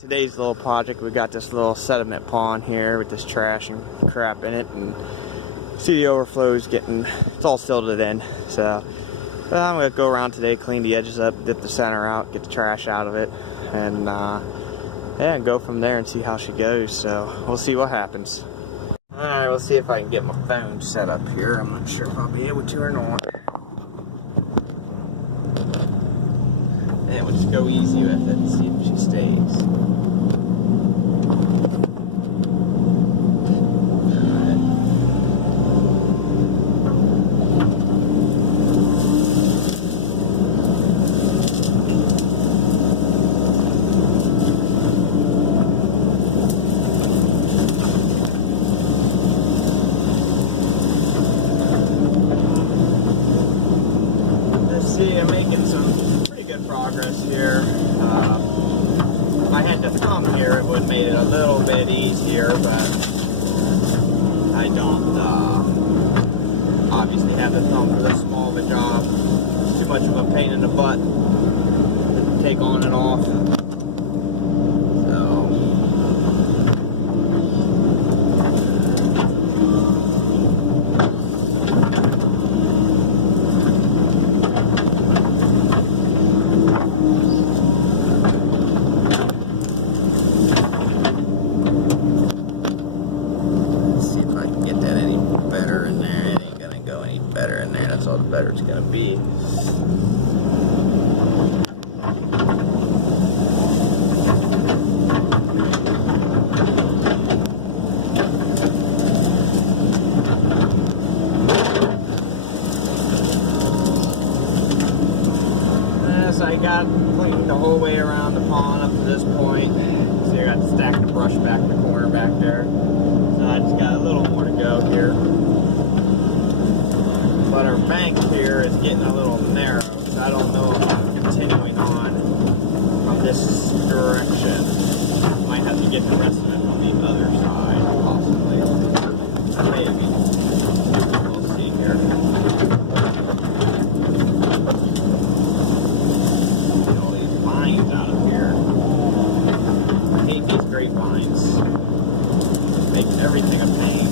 Today's little project, we got this little sediment pond here with this trash and crap in it, and see the overflows it's all silted in. So I'm gonna go around today, clean the edges up, dip the center out, get the trash out of it, and yeah, go from there and see how she goes. So we'll see what happens. Alright, we'll see if I can get my phone set up here. I'm not sure if I'll be able to or not. And we'll just go easy with it and see if she stays. I'm making some pretty good progress here. If I had to come here, it would have made it a little bit easier, but I don't obviously have the thumb for this small of a job. It's too much of a pain in the butt to take on and off. Better in there, that's all the better it's gonna be. Yes, I got cleaned the whole way around the pond up to this point. See, I got to stack the brush back in the corner back there. So I just got a little more to go here. But our bank here is getting a little narrow, so I don't know if I'm continuing on from this direction. Might have to get the rest of it on the other side, possibly. Maybe. We'll see here. Get all these vines out of here. I hate these grapevines. Just make everything a pain.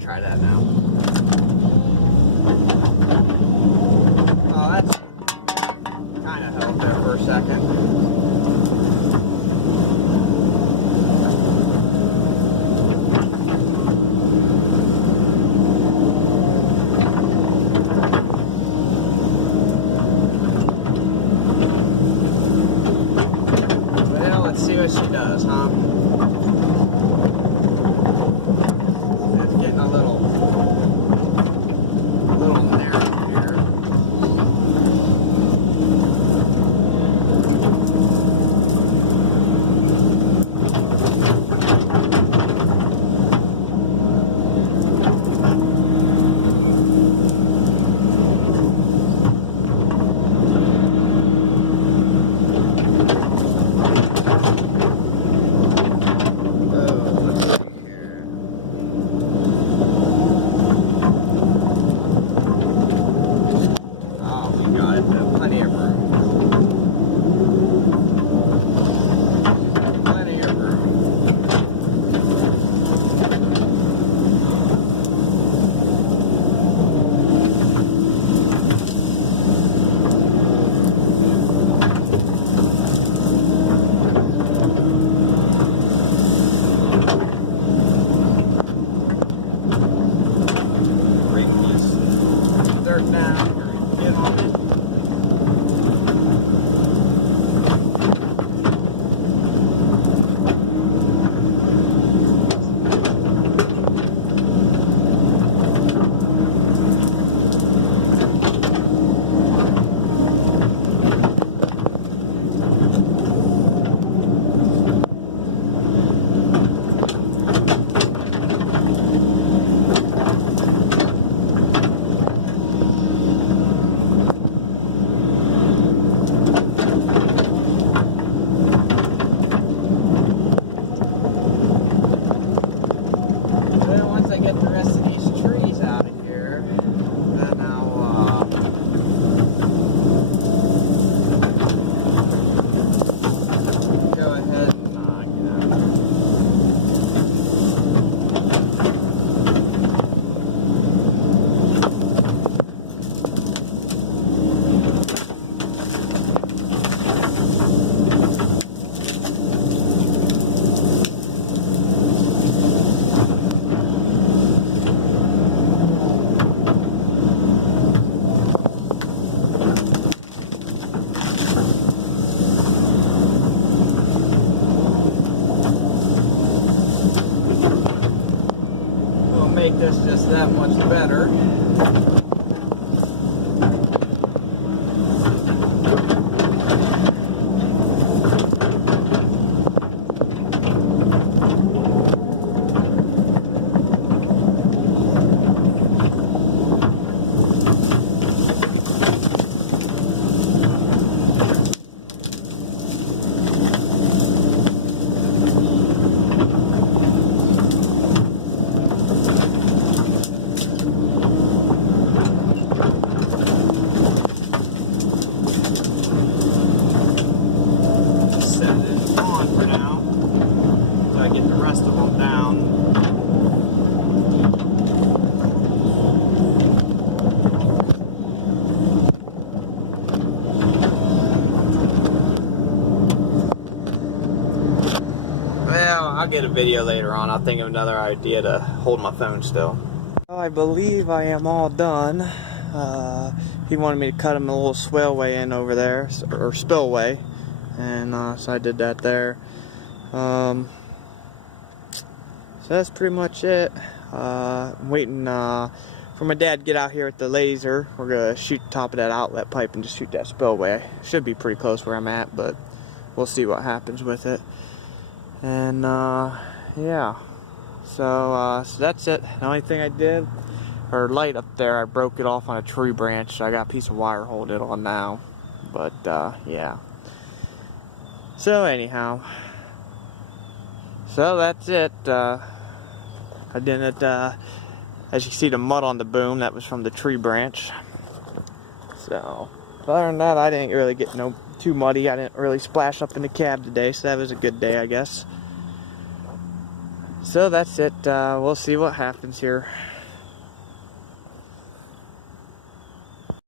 Try that now. Oh, that's kind of helped there for a second. Well, let's see what she does, huh? A little narrow here. Plenty of room. Plenty of room. Bring this dirt down where we can get on it. better. Get the rest of them down. Well, I'll get a video later on. I'll think of another idea to hold my phone still. I believe I am all done. He wanted me to cut him a little swellway in over there, or spillway, and so I did that there. So that's pretty much it. I'm waiting for my dad to get out here with the laser. We're going to shoot the top of that outlet pipe and just shoot that spillway. Should be pretty close where I'm at, but we'll see what happens with it. And yeah, so that's it. The only thing I did, or light up there, I broke it off on a tree branch, so I got a piece of wire holding it on now. But yeah. So anyhow, so that's it. I didn't, as you see the mud on the boom, that was from the tree branch. So, other than that, I didn't really get too muddy. I didn't really splash up in the cab today, so that was a good day, I guess. So that's it. We'll see what happens here.